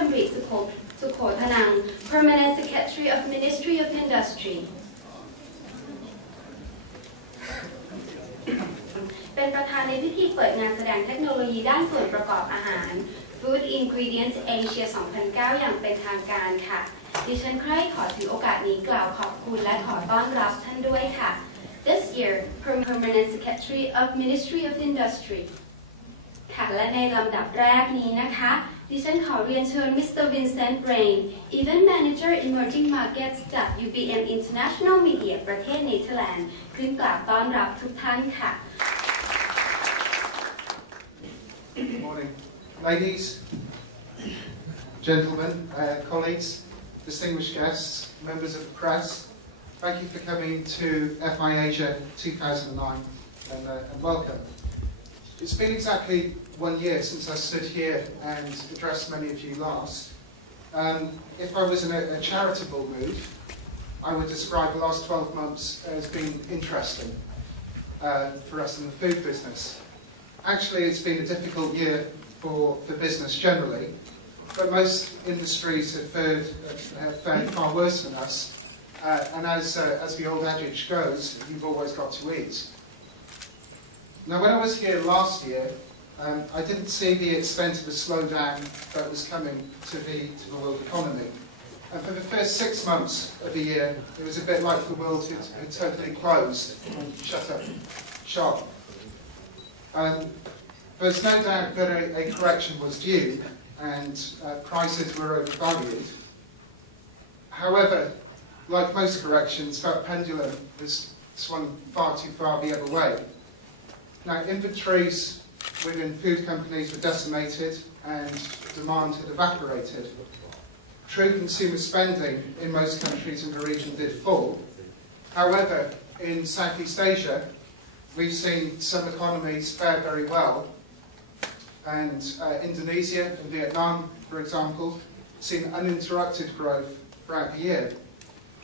Damrit Sukhotanang, Permanent Secretary of Ministry of Industry เป็นประธานในพิธีเปิดงานแสดงเทคโนโลยีด้านส่วนประกอบอาหาร Food Ingredients Asia 2009 อย่างเป็นทางการค่ะดิฉันใคร่ขอถือโอกาสนี้กล่าวขอบคุณและขอต้อนรับท่านด้วยค่ะ This year Permanent Secretary of Ministry of Industry ค่ะและในลำดับแรกนี้นะคะดิฉันขอเรียนเชิญ Mr. Vincent Brain Event Manager Emerging Markets จาก UBM International Media ประเทศเนเธอร์แลนด์ขึ้นกล่าวต้อนรับทุกท่านค่ะ Good morning, ladies, gentlemen, colleagues, distinguished guests, members of the press. Thank you for coming to FI Asia 2009 and welcome. It's been exactly 1 year since I stood here and addressed many of you last. If I was in a charitable mood, I would describe the last 12 months as being interesting for us in the food business. Actually, it's been a difficult year for business generally, but most industries have fared far worse than us. And as the old adage goes, you've always got to eat. Now, when I was here last year, I didn't see the extent of the slowdown that was coming to the world economy. And for the first 6 months of the year, it was a bit like the world had totally closed and shut up shop. There's no doubt that a correction was due and prices were overvalued. However, like most corrections, that pendulum has swung far too far the other way. Now, inventories within food companies were decimated and demand had evaporated. True consumer spending in most countries in the region did fall. However, in Southeast Asia, we've seen some economies fare very well, and Indonesia and Vietnam, for example, seen uninterrupted growth throughout the year.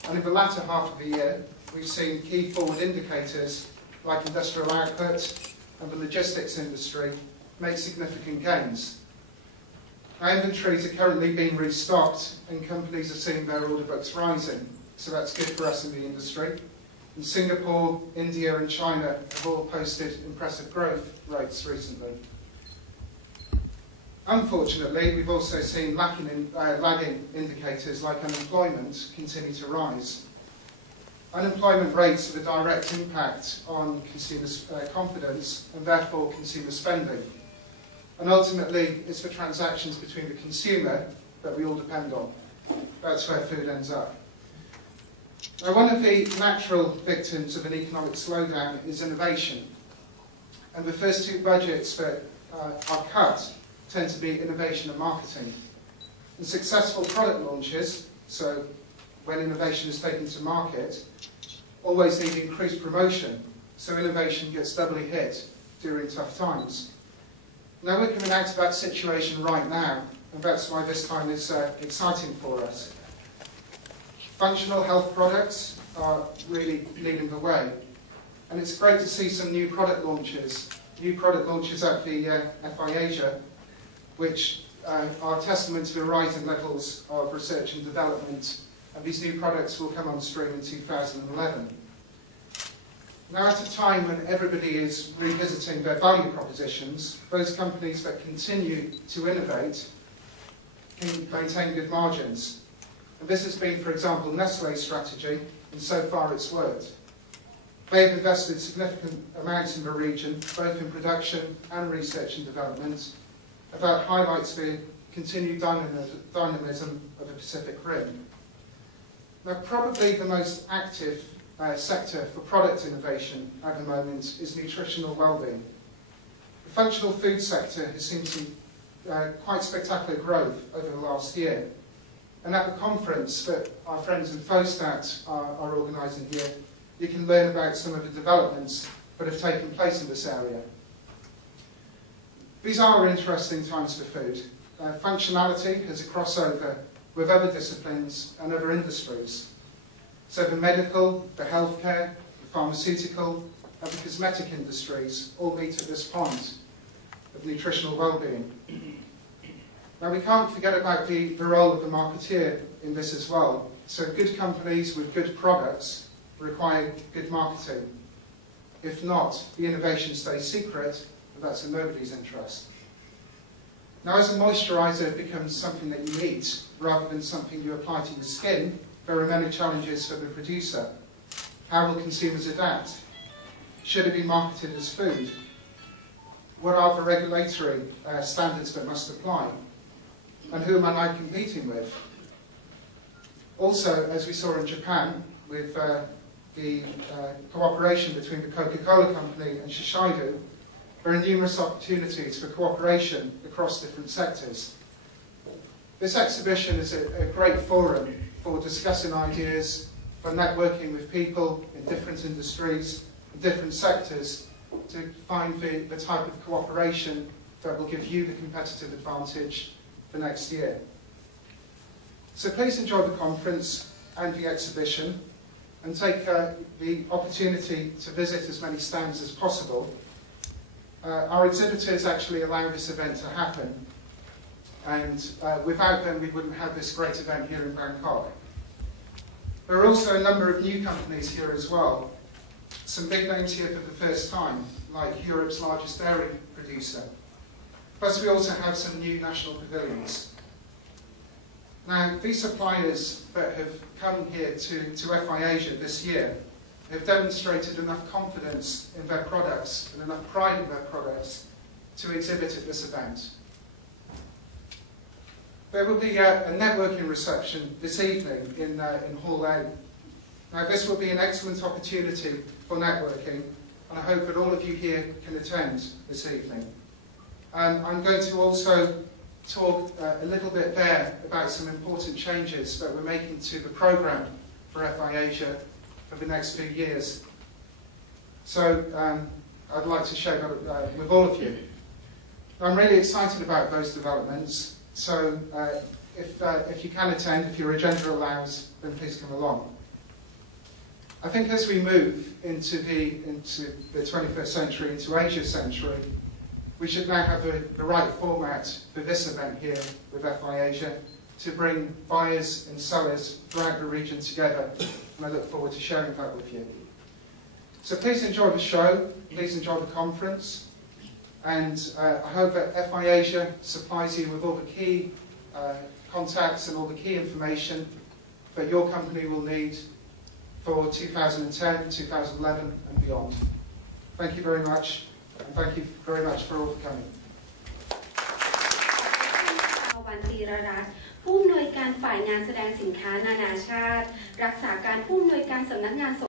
And in the latter half of the year, we've seen key forward indicators like industrial output and the logistics industry make significant gains. Our inventories are currently being restocked and companies are seeing their order books rising, so that's good for us in the industry. And Singapore, India and China have all posted impressive growth rates recently. Unfortunately, we've also seen lagging indicators like unemployment continue to rise. Unemployment rates have a direct impact on consumer confidence and therefore consumer spending. And ultimately, it's the transactions between the consumer that we all depend on. That's where food ends up. Now, one of the natural victims of an economic slowdown is innovation. And the first two budgets that are cut tend to be innovation and marketing. And successful product launches, so when innovation is taken to market, always need increased promotion, so innovation gets doubly hit during tough times. Now we're coming out of that situation right now, and that's why this time is exciting for us. Functional health products are really leading the way, and it's great to see some new product launches at the FI Asia, which are testament to the rising levels of research and development, and these new products will come on stream in 2011. Now, at a time when everybody is revisiting their value propositions, those companies that continue to innovate can maintain good margins. And this has been, for example, Nestlé's strategy, and so far it's worked. They've invested significant amounts in the region, both in production and research and development, and that highlights the continued dynamism of the Pacific Rim. Now, probably the most active sector for product innovation at the moment is nutritional well-being. The functional food sector has seen some quite spectacular growth over the last year. And at the conference that our friends in FOSTAT are organising here, you can learn about some of the developments that have taken place in this area. These are interesting times for food. Functionality has a crossover with other disciplines and other industries. So the medical, the healthcare, the pharmaceutical, and the cosmetic industries all meet at this point of nutritional well-being. Now we can't forget about the role of the marketeer in this as well. So good companies with good products require good marketing. If not, the innovation stays secret, but that's in nobody's interest. Now as a moisturiser becomes something that you eat rather than something you apply to your skin, there are many challenges for the producer. How will consumers adapt? Should it be marketed as food? What are the regulatory standards that must apply? And who am I now competing with? Also, as we saw in Japan, with the cooperation between the Coca-Cola company and Shiseido, there are numerous opportunities for cooperation across different sectors. This exhibition is a great forum for discussing ideas, for networking with people in different industries, in different sectors, to find the type of cooperation that will give you the competitive advantage for next year. So please enjoy the conference and the exhibition, and take the opportunity to visit as many stands as possible. Our exhibitors actually allow this event to happen, and without them we wouldn't have this great event here in Bangkok. There are also a number of new companies here as well. Some big names here for the first time, like Europe's largest dairy producer. Plus we also have some new national pavilions. Now, these suppliers that have come here to FI Asia this year have demonstrated enough confidence in their products and enough pride in their products to exhibit at this event. There will be a networking reception this evening in Hall A. Now, this will be an excellent opportunity for networking, and I hope that all of you here can attend this evening. I'm going to also talk a little bit there about some important changes that we're making to the programme for FI Asia for the next few years. So I'd like to share that with all of you. I'm really excited about those developments, so if you can attend, if your agenda allows, then please come along. I think as we move into the 21st century, into Asia's century, we should now have the right format for this event here with FI Asia to bring buyers and sellers throughout the region together, and I look forward to sharing that with you. So please enjoy the show, please enjoy the conference, and I hope that FI Asia supplies you with all the key contacts and all the key information that your company will need for 2010, 2011 and beyond. Thank you very much. And thank you very much for all coming. วันตีรรัตน์ผู้อำนวยการฝ่ายงานแสดงสินค้านานาชาติรักษาการผู้อำนวยการสำนักงาน